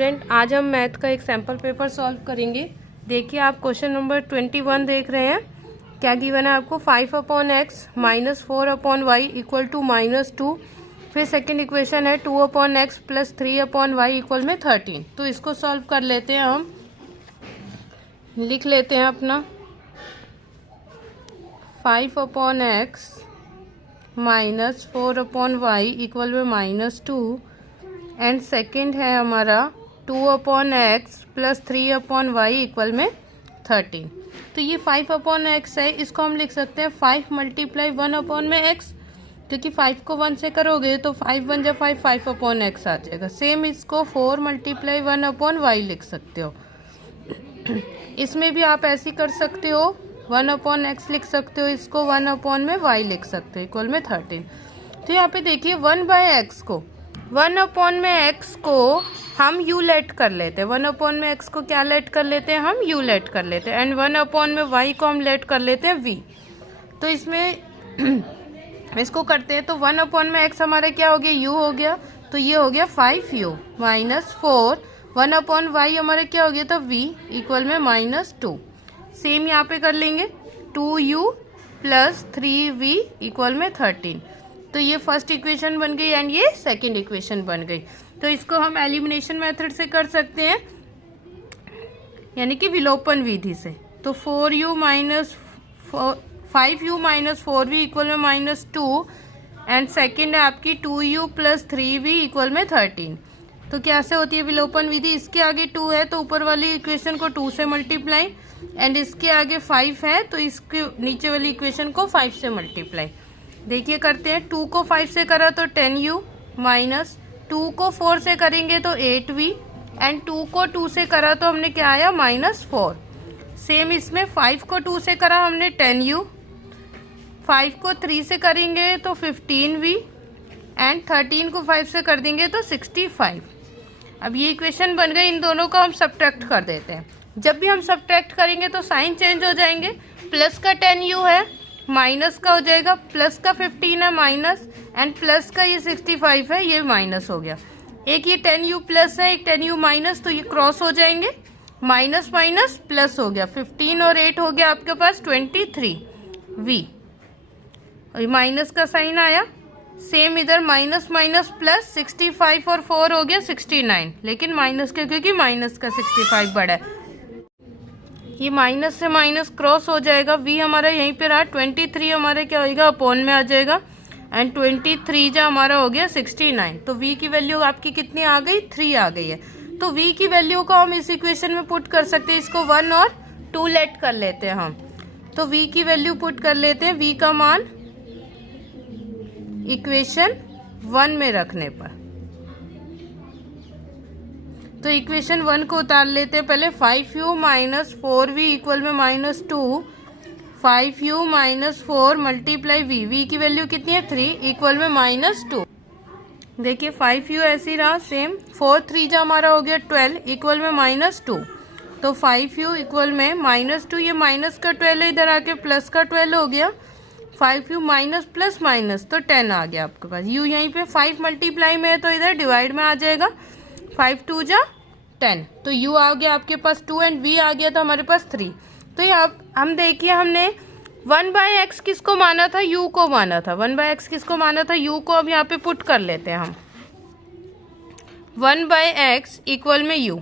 Student, आज हम math का एक सैम्पल पेपर सॉल्व करेंगे। देखिए आप क्वेश्चन नंबर 21 देख रहे हैं। क्या गिवन है आपको? 5/x - 4/y equal to -2। फिर सेकंड इक्वेशन है 2/x प्लस 3/y इक्वल में 13। तो इसको सॉल्व कर लेते हैं। हम लिख लेते हैं अपना 5/x - 4/y इक्वल में -2 एंड सेकेंड है हमारा 2/x प्लस 3/y इक्वल में 13। तो ये 5/x है, इसको हम लिख सकते हैं 5 × 1/x, क्योंकि 5 को 1 से करोगे तो 5 1 जा 5 5/x आ जाएगा। सेम इसको 4 × 1/y लिख सकते हो। इसमें भी आप ऐसे कर सकते हो, 1/x लिख सकते हो, इसको 1/y लिख सकते हो इक्वल में 13। तो यहाँ पे देखिए 1/x को 1/x को हम u लेट कर लेते हैं। 1/x को क्या लेट कर लेते हैं? हम u लेट कर लेते हैं। एंड 1/y को हम लेट कर लेते हैं v। तो इसमें इसको करते हैं तो 1/x हमारा क्या हो गया? u हो गया। तो ये हो गया 5u माइनस 4। 1/y हमारा क्या हो गया? तो v इक्वल में -2। सेम यहाँ पे कर लेंगे 2u प्लस 3v इक्वल में 13। तो ये फर्स्ट इक्वेशन बन गई एंड ये सेकंड इक्वेशन बन गई। तो इसको हम एलिमिनेशन मेथड से कर सकते हैं, यानी कि विलोपन विधि से। तो 5u माइनस 4v इक्वल में -2 एंड सेकंड है आपकी 2u प्लस 3v इक्वल में 13। तो कैसे होती है विलोपन विधि? इसके आगे 2 है तो ऊपर वाली इक्वेशन को 2 से मल्टीप्लाई, एंड इसके आगे 5 है तो इसके नीचे वाली इक्वेशन को 5 से मल्टीप्लाई। देखिए करते हैं। 2 को 5 से करा तो 10u माइनस 2 को 4 से करेंगे तो 8v एंड 2 को 2 से करा तो हमने क्या आया? -4। सेम इसमें 5 को 2 से करा हमने 10u, 5 को 3 से करेंगे तो 15v एंड 13 को 5 से कर देंगे तो 65। अब ये इक्वेशन बन गई। इन दोनों को हम सब्ट्रैक्ट कर देते हैं। जब भी हम सब्ट्रैक्ट करेंगे तो साइन चेंज हो जाएंगे। प्लस का 10u है, माइनस का हो जाएगा, प्लस का 15 है माइनस, एंड प्लस का ये 65 है, ये माइनस हो गया। एक ये 10u प्लस है, एक 10u माइनस, तो ये क्रॉस हो जाएंगे। माइनस माइनस प्लस हो गया, 15 और 8 हो गया आपके पास 23v। और माइनस का साइन आया। सेम इधर माइनस माइनस प्लस 65 और 4 हो गया 69, लेकिन माइनस के, क्योंकि माइनस का 65 बड़ा है, ये माइनस से माइनस क्रॉस हो जाएगा। v हमारा यहीं पे रहा। 23 हमारे क्या होगा? अपॉन में आ जाएगा एंड 23 जो हमारा हो गया 69। तो v की वैल्यू आपकी कितनी आ गई? 3 आ गई है। तो v की वैल्यू को हम इस इक्वेशन में पुट कर सकते हैं। इसको 1 और 2 लेट कर लेते हैं हम। तो v की वैल्यू पुट कर लेते हैं। v का मान इक्वेशन 1 में रखने पर, तो इक्वेशन 1 को उतार लेते हैं पहले। 5u माइनस 4v इक्वल में -2, 5u minus 4 multiply v, v की वैल्यू कितनी है? 3 इक्वल में -2। देखिए 5u ऐसी रहा सेम। 4 3 जा हमारा हो गया 12 इक्वल में -2। तो 5u इक्वल में -2, ये माइनस का 12 है, इधर आके प्लस का 12 हो गया। 5u माइनस प्लस माइनस तो 10 आ गया आपके पास। u यहीं पे 5 मल्टीप्लाई में है तो इधर डिवाइड में आ जाएगा। 5 2 जा 10, तो u आ गया आपके पास 2 एंड v आ गया था हमारे पास 3। तो ये अब हम देखिए, हमने 1/x किसको माना था? u को माना था। 1/x किसको माना था? u को। अब यहाँ पे पुट कर लेते हैं हम। 1/x इक्वल में u,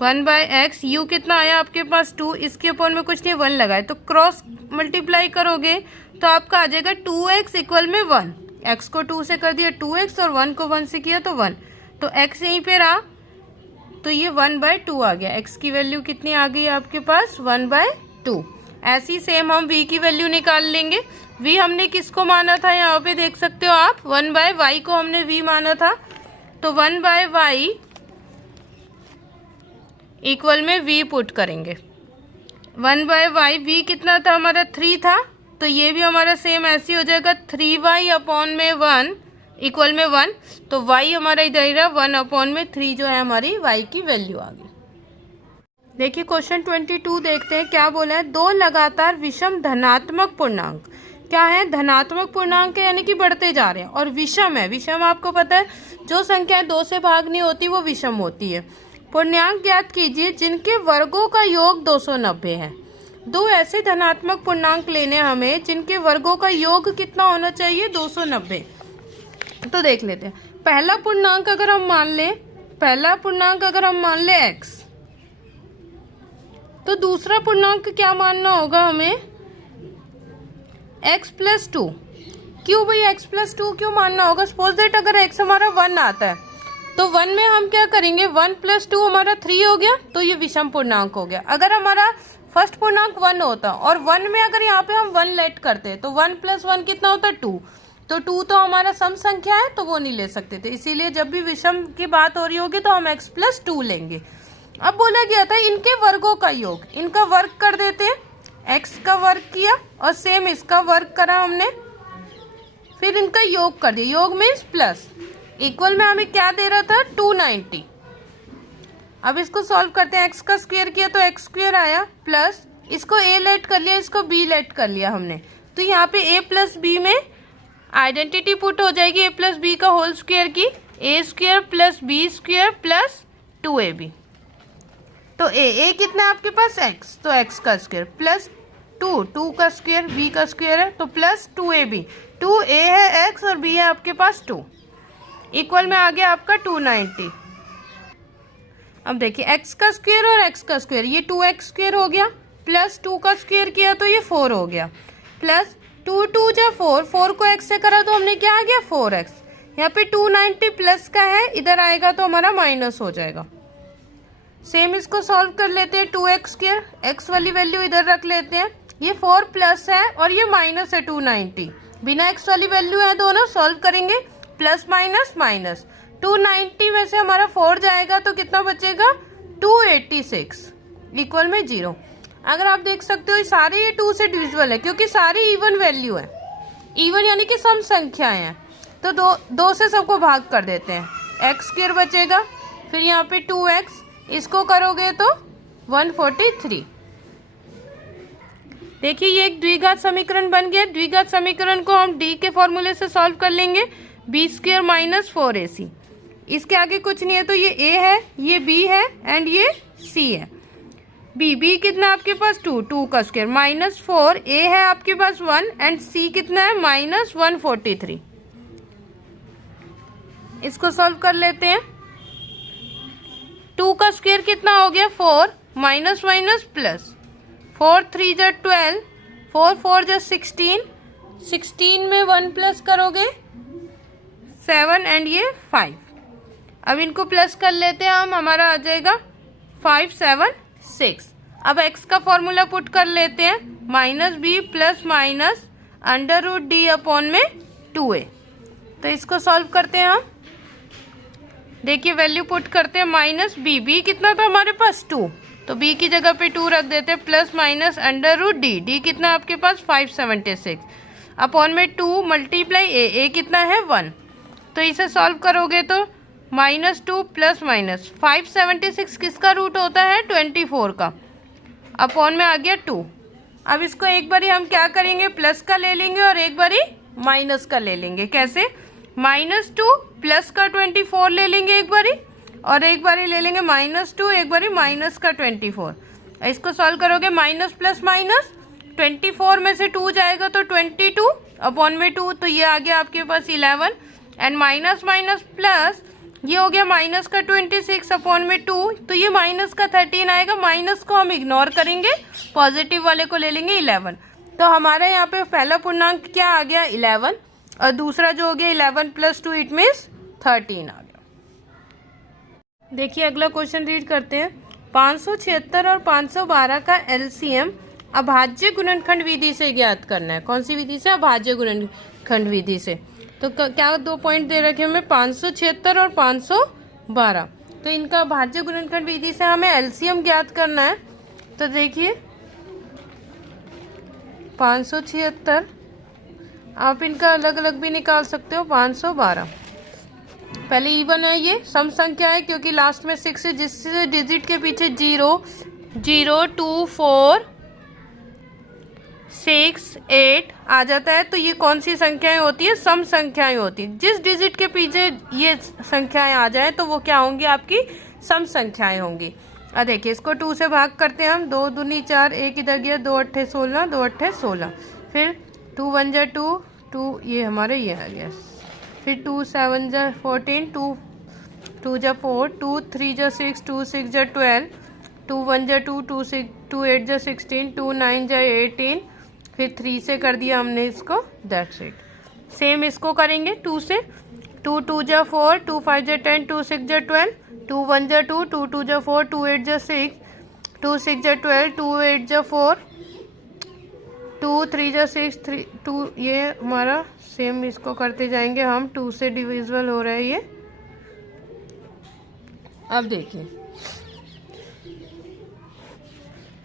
1/x, u कितना आया आपके पास? 2, इसके ऊपर में कुछ नहीं, 1 लगाए तो क्रॉस मल्टीप्लाई करोगे तो आपका आ जाएगा 2x इक्वल में 1। x को 2 से कर दिया 2x और 1 को 1 से किया तो 1, तो x यहीं पे रहा, तो ये 1/2 आ गया। x की वैल्यू कितनी आ गई आपके पास? 1/2। ऐसी सेम हम v की वैल्यू निकाल लेंगे। v हमने किसको माना था? यहाँ पे देख सकते हो आप, 1/y को हमने v माना था। तो 1/y इक्वल में v पुट करेंगे। 1/y, v कितना था हमारा? 3 था, तो ये भी हमारा सेम ऐसे हो जाएगा 3y अपॉन में 1 इक्वल में 1। तो y हमारा इधर रहा 1/3 जो है हमारी y की वैल्यू आ गई। देखिए क्वेश्चन 22 देखते हैं क्या बोला है। 2 लगातार विषम धनात्मक पूर्णांक क्या है, धनात्मक पूर्णांक है यानी कि बढ़ते जा रहे हैं, और विषम है, विषम आपको पता है जो संख्याएं 2 से भाग नहीं होती वो विषम होती है। पूर्णांक ज्ञात कीजिए जिनके वर्गों का योग 290 है। 2 ऐसे धनात्मक पूर्णांक लेने हैं जिनके वर्गों का योग कितना होना चाहिए, 290। तो देख लेते हैं। पहला पूर्णांक अगर हम मान लें x, तो दूसरा पूर्णांक क्या मानना होगा हमें, x + 2। क्यों भाई x + 2 क्यों मानना होगा? सपोज दैट अगर x हमारा 1 आता है तो 1 में हम क्या करेंगे, 1 + 2 हमारा 3 हो गया, तो ये विषम पूर्णांक हो गया। अगर हमारा फर्स्ट पूर्णांक 1 होता और 1 में अगर यहाँ पे हम 1 लेट करते तो 1 + 1 कितना होता है, 2। तो 2 तो हमारा सम संख्या है तो वो नहीं ले सकते थे, इसीलिए जब भी विषम की बात हो रही होगी तो हम x + 2 लेंगे। अब बोला गया था इनके वर्गों का योग, इनका वर्ग कर देते हैं, x का वर्ग किया और सेम इसका वर्ग करा हमने, फिर इनका योग कर दिया। योग मीन्स प्लस, इक्वल में हमें क्या दे रहा था, 290। अब इसको सॉल्व करते हैं, x का स्क्वायर किया तो x² आया, प्लस इसको a लेट कर लिया, इसको b लेट कर लिया हमने, तो यहाँ पे a + b में आइडेंटिटी पुट हो जाएगी a + b का होल स्क्वायर की, a² + b² + 2ab। तो a कितना है आपके पास, x, तो x का स्क्वायर प्लस 2 का स्क्वायर, b का स्क्वायर है तो प्लस 2ab। 2a है x और b है आपके पास 2, इक्वल में आ गया आपका 290। अब देखिए x का स्क्वायर और x का स्क्वायर, ये 2x² हो गया, प्लस 2 का स्क्वायर किया तो ये 4 हो गया, प्लस 2 2 जा 4, 4 को x से करा तो हमने क्या आ गया, 4x। यहाँ पे 290 प्लस का है, इधर आएगा तो हमारा माइनस हो जाएगा। सेम इसको सॉल्व कर लेते हैं, 2x², x वाली वैल्यू इधर रख लेते हैं, ये 4 प्लस है और ये माइनस है 290, बिना x वाली वैल्यू है दोनों, सॉल्व करेंगे प्लस माइनस माइनस, 290 में से हमारा 4 जाएगा तो कितना बचेगा, 286, इक्वल में 0। अगर आप देख सकते हो सारे ये 2 से डिविजिबल है क्योंकि सारी इवन वैल्यू है, इवन यानी कि सम संख्याएं हैं, तो 2 से सबको भाग कर देते हैं, x² बचेगा, फिर यहाँ पे 2x, इसको करोगे तो 143। देखिए ये एक द्विघात समीकरण बन गया। द्विघात समीकरण को हम d के फॉर्मूले से सॉल्व कर लेंगे, b² - 4ac। इसके आगे कुछ नहीं है तो ये a है, ये b है एंड ये c है। b कितना आपके पास 2 का स्क्वायर माइनस 4, a है आपके पास 1 एंड c कितना है -143। इसको सॉल्व कर लेते हैं। 2 का स्क्वायर कितना हो गया, 4 माइनस माइनस प्लस, 4 3 जा 12, 4 4 जा 16, 16 में 1 प्लस करोगे 7 एंड ये 5। अब इनको प्लस कर लेते हैं हम, हमारा आ जाएगा 5 7 6। अब x का फॉर्मूला पुट कर लेते हैं, -b प्लस माइनस √d में 2a। तो इसको सॉल्व करते हैं हम, देखिए वैल्यू पुट करते हैं, -b कितना था हमारे पास 2, तो b की जगह पे 2 रख देते हैं, प्लस माइनस √d कितना आपके पास 576 में 2 मल्टीप्लाई a कितना है 1। तो इसे सॉल्व करोगे तो -2 प्लस माइनस 576 किसका रूट होता है, 24 का, में आ गया 2। अब इसको एक बारी हम क्या करेंगे, प्लस का ले लेंगे और एक बारी माइनस का ले लेंगे। कैसे, -2 प्लस का 24 ले लेंगे एक बारी, और एक बारी ले लेंगे -2, एक बारी माइनस का 24। इसको सॉल्व करोगे माइनस प्लस माइनस, 24 में से 2 जाएगा तो 22 में 2, तो ये आ गया आपके पास 11 एंड माइनस माइनस प्लस, ये हो गया माइनस का 26 में 2, तो ये माइनस का 13 आएगा। माइनस को हम इग्नोर करेंगे, पॉजिटिव वाले को ले लेंगे 11। तो हमारे यहाँ पे पहला पूर्णांक क्या आ गया 11, और दूसरा जो हो गया 11 + 2 इट मीन्स 13 आ गया। देखिए अगला क्वेश्चन रीड करते हैं। 576 और 512 का एलसीएम अभाज्य गुणनखंड विधि से ज्ञात करना है। कौन सी विधि से, अभाज्य गुणनखंड विधि से। तो क्या 2 पॉइंट दे रखे हमें, 576 और 512। तो इनका अभाज्य गुणनखंड विधि से हमें एलसीएम ज्ञात करना है। तो देखिए 576, आप इनका अलग अलग भी निकाल सकते हो, 512। पहले इवन है, ये सम संख्या है क्योंकि लास्ट में 6 है, जिस डिजिट के पीछे 0 0 2 4 6, 8 आ जाता है। तो ये कौन सी संख्याएं होती है? सम संख्याएं होती है। जिस डिजिट के पीछे ये संख्याएं आ जाए तो वो क्या होंगी? आपकी सम संख्याएं होंगी। अब देखिए इसको 2 से भाग करते हैं हम। 2 दूनी 4, 1 इधर गया, 2 अट्ठे 16, 2 अट्ठे 16। फिर 2 1 जा 2, 2 ये हमारे ये आ गया। फिर 2 7 जा 14, 2 जा 4, 2 3 जा 6, 2 6 जा 12, 2 1 जा 2, 2 6 2 8 जा 16, 2 9 जा 18। फिर 3 से कर दिया हमने इसको, दैट्स इट। सेम इसको करेंगे 2 से। 2 2 जा 4, 2 5 जा 10, 2 6 जा 12, 2 1 जा 2, 2 2 जा 4, 2 8 जा 6, 2 6 जा 12, 2 8 जा 4, 2 3 जा 6, 3 2 ये हमारा सेम इसको करते जाएंगे हम। 2 से डिविजिबल हो रहा है ये। अब देखिए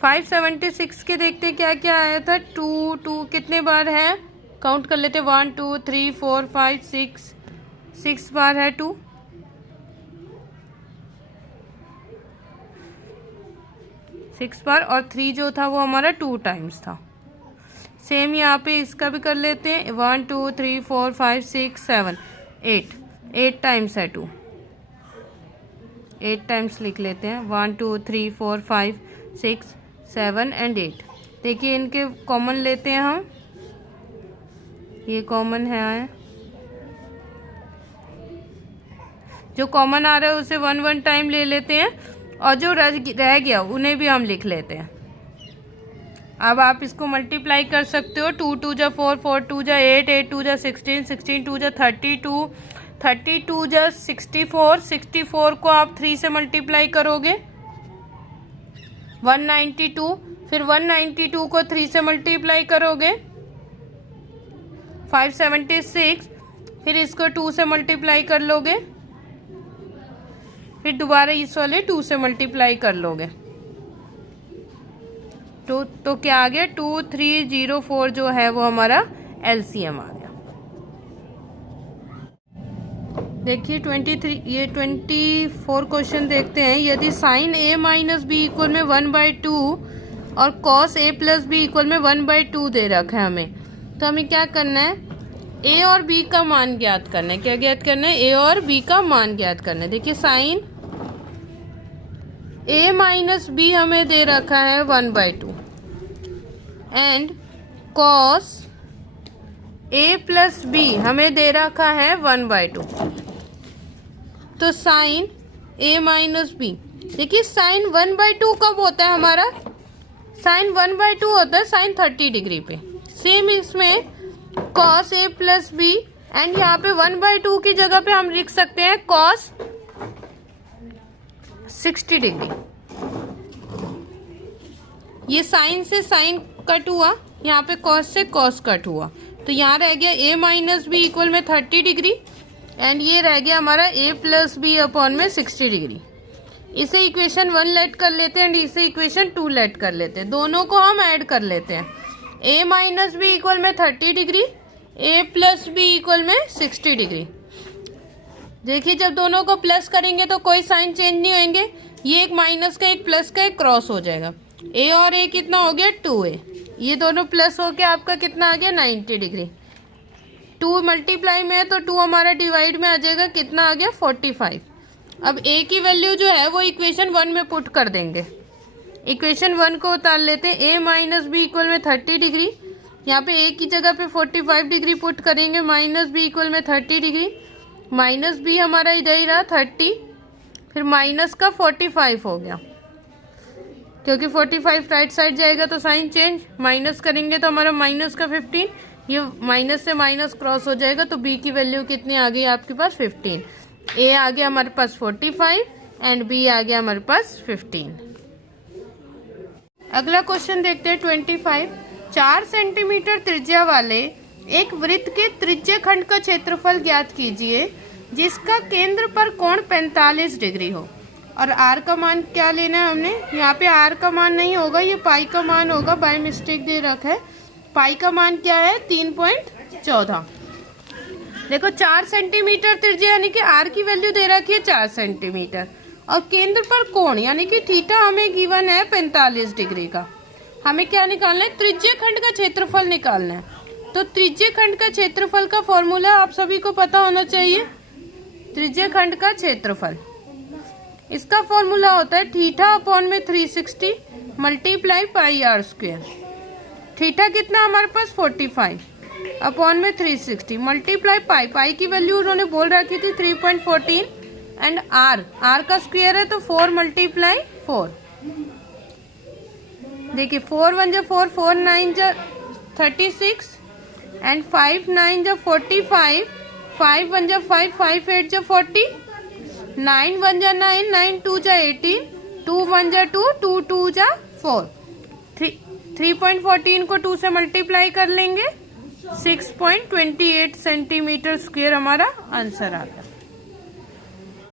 576 के देखते क्या क्या आया था। 2 2 कितने बार है? काउंट कर लेते। 1 2 3 4 5 6 बार है 2। 6 बार, और 3 जो था वो हमारा 2 टाइम्स था। सेम यहाँ पे इसका भी कर लेते हैं। 1 2 3 4 5 6 7 8 टाइम्स है 2। 8 टाइम्स लिख लेते हैं। 1 2 3 4 5 6 7 एंड 8। देखिए इनके कॉमन लेते हैं हम। ये कॉमन है, जो कॉमन आ रहा है उसे 1 1 टाइम ले लेते हैं, और जो रह गया उन्हें भी हम लिख लेते हैं। अब आप इसको मल्टीप्लाई कर सकते हो। 2 2 जा 4, 4 2 जा 8, 8 2 जा 16, 16 2 जा 32, 32 जा 64, 64 को आप 3 से मल्टीप्लाई करोगे 192। फिर 192 को 3 से मल्टीप्लाई करोगे 576। फिर इसको 2 से मल्टीप्लाई कर लोगे, फिर दोबारा इस वाले 2 से मल्टीप्लाई कर लोगे। तो क्या आ गया? 2304 जो है वो हमारा एलसीएम आ गया। देखिए 24 क्वेश्चन देखते हैं। यदि sign A minus B equal में 1/2 और cos A plus B equal में 1/2 दे रखा है हमें, तो हमें क्या करना है? ए और बी का मान ज्ञात करना है। क्या ज्ञात करना है? ए और बी का मान ज्ञात करना है। देखिए साइन ए माइनस बी हमें दे रखा है 1/2 and cos A plus B हमें दे रखा है 1/2। तो साइन ए माइनस बी, देखिए साइन 1/2 कब होता है हमारा? साइन 1/2 होता है साइन 30 डिग्री पे। सेम इसमें cos A plus B, and यहाँ पे 1/2 की जगह पे हम लिख सकते हैं कॉस 60 डिग्री। ये साइन से साइन कट हुआ, यहाँ पे कॉस से कॉस कट हुआ, तो यहाँ रह गया a माइनस बी इक्वल में 30 डिग्री, एंड ये रह गया हमारा a प्लस बी अपॉन में 60 डिग्री। इसे इक्वेशन 1 लेट कर लेते हैं एंड इसे इक्वेशन 2 लेट कर लेते हैं। दोनों को हम ऐड कर लेते हैं। a माइनस बी इक्वल में 30 degree, a plus B equal में 60 डिग्री। देखिए जब दोनों को प्लस करेंगे तो कोई साइन चेंज नहीं होंगे। ये एक माइनस का एक प्लस का एक क्रॉस हो जाएगा। a और a कितना हो गया? 2a। ये दोनों प्लस हो के आपका कितना आ गया? 90 डिग्री। 2 मल्टीप्लाई में है तो 2 हमारा डिवाइड में आ जाएगा, कितना आ गया? 45। अब a की वैल्यू जो है वो इक्वेशन 1 में पुट कर देंगे। इक्वेशन 1 को उतार लेते हैं। a माइनस बी इक्वल में 30 डिग्री, यहाँ पे a की जगह पे 45 डिग्री पुट करेंगे, माइनस बी इक्वल में 30 डिग्री, माइनस बी हमारा इधर ही रहा 30, फिर माइनस का 45 हो गया, क्योंकि 45 राइट साइड जाएगा तो साइन चेंज, माइनस करेंगे तो हमारा माइनस का 15, ये माइनस से माइनस क्रॉस हो जाएगा, तो b की वैल्यू कितनी आ गई आपके पास? 15। a आ गया हमारे पास 45 एंड b आ गया हमारे पास 15। अगला क्वेश्चन देखते हैं 25। 4 सेंटीमीटर त्रिज्या वाले एक वृत्त के त्रिज्य खंड का क्षेत्रफल ज्ञात कीजिए जिसका केंद्र पर कोण 45 डिग्री हो। और r का मान क्या लेना है हमने? यहाँ पे r का मान नहीं होगा, ये पाई का मान होगा, बाय मिस्टेक दे रखा है। पाई का मान क्या है? 3.14। देखो 4 सेंटीमीटर त्रिज्या यानी कि r की वैल्यू दे रखी है 4 सेंटीमीटर, और केंद्र पर कोण यानी कि थीटा हमें गिवन है 45 डिग्री का। हमें क्या निकालना है, त्रिज्य खंड का क्षेत्रफल निकालना है। तो त्रिज्य खंड का क्षेत्रफल का फॉर्मूला आप सभी को पता होना चाहिए। त्रिज्य खंड का क्षेत्रफल, इसका फॉर्मूला होता है थीटा अपॉन में 360 multiply pi R square. Theta कितना हमारे पास 45 अपॉन में 360 मल्टीप्लाई पाई, पाई की वैल्यू उन्होंने बोल रखी थी 3.14 एंड आर, आर का स्क्वायर है तो 4 मल्टीप्लाई 4। देखिए 4 1 जा 4, 4 9 जा 36 एंड 5 9 जा 45, 5 1 जा 5, 5 8 जा 40, 9 1 जा 9, 9 2 जा 18, 2 1 जा 2, 2 2 जा 4। 3.14 को 2 से मल्टीप्लाई कर लेंगे, 6.28 सेंटीमीटर स्क्वायर हमारा आंसर आ गया।